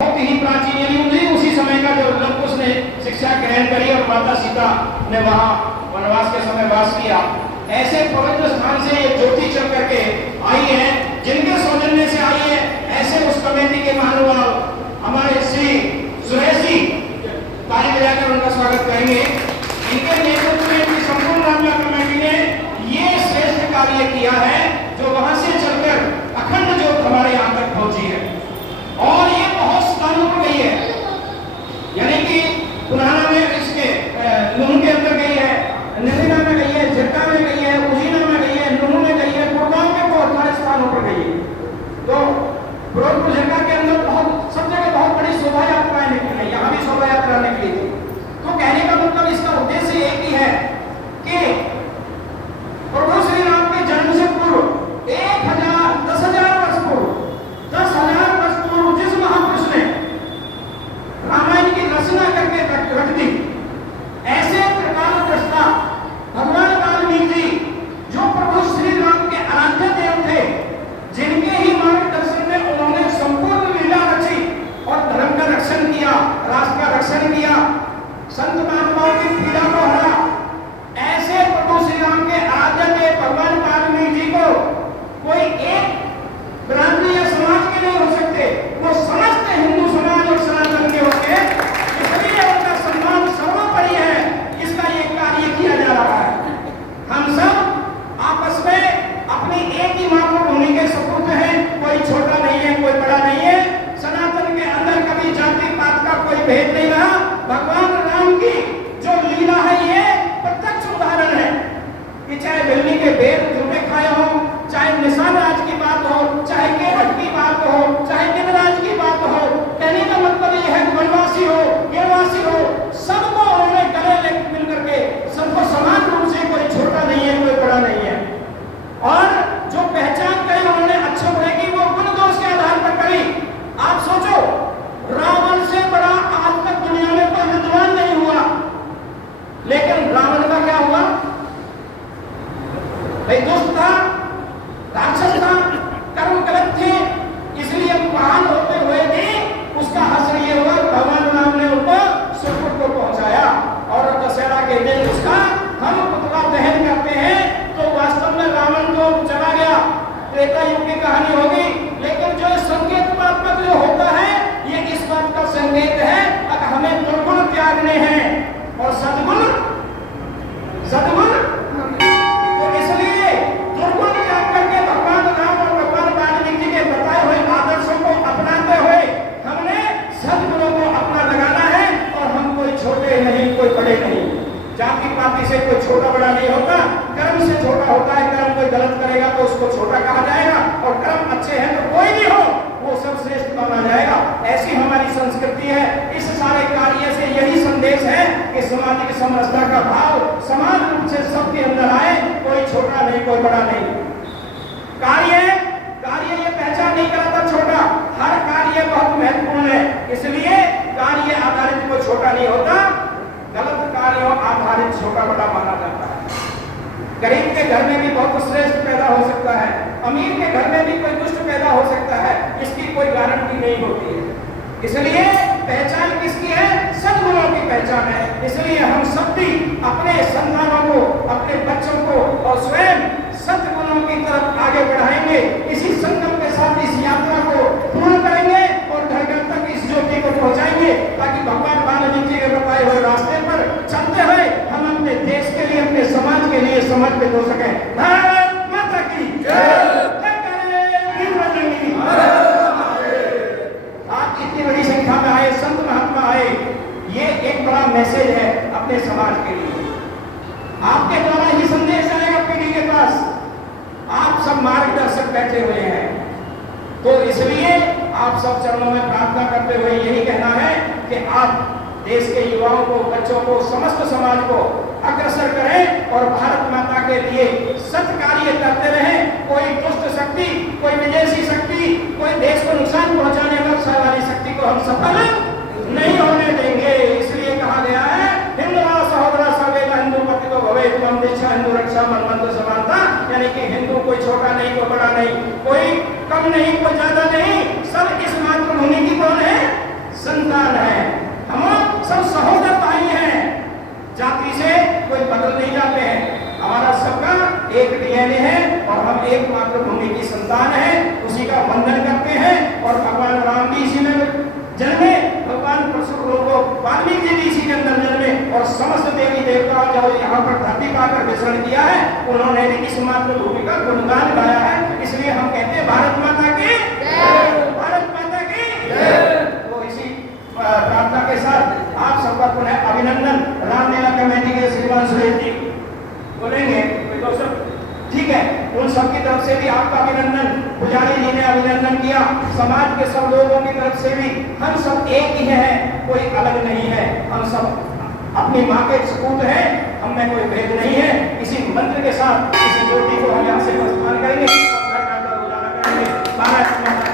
बहुत ही प्राचीन यानी उसी समय का जब लव कुश ने शिक्षा ग्रहण करी और माता सीता ने वहां वनवास के समय वास किया, ऐसे पवित्र स्थान से ये ज्योति चल करके आई है, जिनके सौजन्य से आई है। ऐसे उस कमेटी के महानुभाव हमारे श्री सुरेश जी ताली बजाकर उनका स्वागत करेंगे। इनके नेतृत्व में संपूर्ण रामला कमेटी ने ये श्रेष्ठ कार्य किया है, जो वहां से चलकर अखंड ज्योत हमारे यहाँ तक पहुंची है और ये बहुत स्थानों पर गई है, यानी कि पुराना में इसके नून के अंदर गई है, नंदिना में गई है, झट्टा में गई है, उजीना में गई है, नून में गई है, गुड़गांव के बहुत सारे स्थानों पर गई है। तो फिरोजपुर झट्टा के अंदर बहुत सब जगह बहुत बड़ी शोभा यात्राएं निकली है, यहाँ भी शोभा यात्रा निकली थी। तो कहने का मतलब इसका उद्देश्य एक ही है कि प्रभु श्री राम के जन्म से पूर्व 10,000 वर्ष पूर्व 10,000 वर्ष पूर्व जिस महापुरुष ने रामायण की रचना करके रख दी, ऐसे प्रकार दृष्टा भगवान वाल्मीकि जी, जो प्रभु श्री राम के आराध्य देव थे, जिनके ही मार्गदर्शन में उन्होंने संपूर्ण लीला रची और धर्म का रक्षण किया, राष्ट्र का रक्षण किया, संत महात्माओं की पीड़ा को हरा, ऐसे प्रभु श्री राम के आराध्य देव भगवान वाल्मीकि जी को कोई एक ब्राह्मण या समाज के नहीं हो सकते, वो समस्त हिंदू समाज और सनातन के होते हैं। इसलिए उनका सम्मान सर्वोपरि है, इसका ये कार्य किया जा रहा है। हम सब आपस में अपनी एक ही मातृभूमि के सपूत हैं, कोई छोटा नहीं है, कोई बड़ा नहीं है। सनातन के अंदर कभी जाति पात का कोई भेद नहीं रहा। भगवान राम की जो लीला है ये प्रत्यक्ष उदाहरण है कि चाहे बिल्ली के बेर झूठे खाए हो, चाहे निशान राज की बात हो, चाहे केवट की बात हो, चाहे गिरिराज की बात हो, कहने का मतलब ये है वनवासी हो, गिरवासी हो, सबको उन्होंने गले मिल करके सबको समान रूप से, कोई छोटा नहीं है, कोई बड़ा नहीं है। और जो पहचान करी उन्होंने अच्छे बुरे की, वो गुण दोष के आधार पर करी। आप सोचो, रावण से बड़ा आज तक दुनिया में कोई विद्वान नहीं हुआ, लेकिन रावण का क्या हुआ भाई? दुष्ट था, राक्षस था, कर्म गलत थे, इसलिए महान होते हुए भी उसका हश्र ये हुआ, भगवान राम ने उनको सुरपुर को पहुंचाया और दशहरा के दिन उसका हम पुतला दहन करते हैं। तो वास्तव में रावण तो चला गया, त्रेता युग की कहानी होगी, लेकिन जो संकेतात्मक जो होता है ये इस बात का संकेत है कि हमें दुर्गुण त्यागने हैं और सद्गुण तो इसलिए दुर्गुण त्याग करके भगवान राम और भगवान वाल्मीकि के बताए हुए आदर्शों को अपनाते हुए हमने सद्गुणों को अपना लगाना है। और हम कोई छोटे नहीं, कोई बड़े नहीं, जाति पाति से कोई छोटा बड़ा नहीं होता, कर्म से छोटा होता है। कर्म कोई गलत करेगा तो उसको छोटा कहा जाएगा, और कर्म अच्छे हैं तो कोई भी हो वो सब श्रेष्ठ माना जाएगा। ऐसी हमारी संस्कृति है। इस सारे कार्य से यही संदेश है कि सामाजिक समरसता का भाव समान रूप से सबके अंदर आए, कोई छोटा नहीं, कोई बड़ा नहीं। कार्य ये पहचान नहीं कराता छोटा, हर कार्य बहुत महत्वपूर्ण है, इसलिए कार्य आधारित कोई छोटा नहीं होता, गलत कार्यों आधारित छोटा बड़ा माना जाता है। गरीब के घर में भी बहुत श्रेष्ठ पैदा हो सकता है, अमीर के घर में भी कोई दुष्ट पैदा हो सकता है, इसकी कोई गारंटी नहीं होती है। इसलिए पहचान किसकी है? सद्गुणों की पहचान है। इसलिए हम सब भी अपने संतानों को, अपने बच्चों को और स्वयं सद्गुणों की तरफ आगे बढ़ाएंगे। इसी संकल्प के साथ इस यात्रा को पूर्ण करेंगे और घर घर तक इस ज्योति को पहुंचाएंगे, ताकि भगवान वाल्मीकि के बताए हुए रास्ते पर चलते हुए हम अपने देश के लिए, अपने समाज के लिए समर्पित हो सके। भारत माता की जय। आज इतनी बड़ी संख्या में आए संत महात्मा आए, ये एक बड़ा मैसेज है अपने समाज के लिए। आपके द्वारा ही संदेश आएगा पीढ़ी के पास। आप सब मार्गदर्शक बैठे हुए हैं, तो इसलिए आप सब चरणों में प्रार्थना करते हुए यही कहना है कि आप देश के युवाओं को, बच्चों को, समस्त समाज को अग्रसर करें और भारत माता के लिए सत्य कार्य करते रहें। कोई दुष्ट शक्ति, कोई विदेशी शक्ति, कोई देश को नुकसान पहुंचाने वाली शक्ति को हम सफल नहीं होने देंगे। इसलिए कहा गया है, हिंदू सहोदरा सर्वेदा हिंदू पति को भवे तम देशा हिंदू रक्षा मनमंत्र समानता, यानी कि हिंदू कोई छोटा नहीं, कोई बड़ा नहीं, कोई कम नहीं, कोई ज्यादा नहीं, सब इस मातृभूमि की कौन है? पहले हैं और हम एकमात्र भूमि की संतान हैं, उसी का वंदन करते हैं। और भगवान राम भी इसी में जन्मे, भगवान वाल्मीकि जी भी इसी के अंदर जन्मे, और समस्त देवी देवता जो यहाँ पर धरती का आकर विचरण किया है, उन्होंने इस मातृ भूमि का गुणगान गाया है। इसलिए हम कहते हैं भारत माता की जय, भारत माता की जय। तो इसी प्रार्थना के साथ आप सबका पुनः अभिनंदन। रामलीला कमेटी के श्रीमान सुरेश जी बोलेंगे दोस्तों, ठीक है, उन सबकी तरफ से भी आपका अभिनंदन। पुजारी जी ने अभिनंदन किया, समाज के सब लोगों की तरफ से भी। हम सब एक ही हैं, कोई अलग नहीं है, हम सब अपनी माँ के सपूत हैं, हम में कोई भेद नहीं है। इसी मंत्र के साथ इसी ज्योति को हम यहाँ से प्रस्थान करेंगे, भारत माता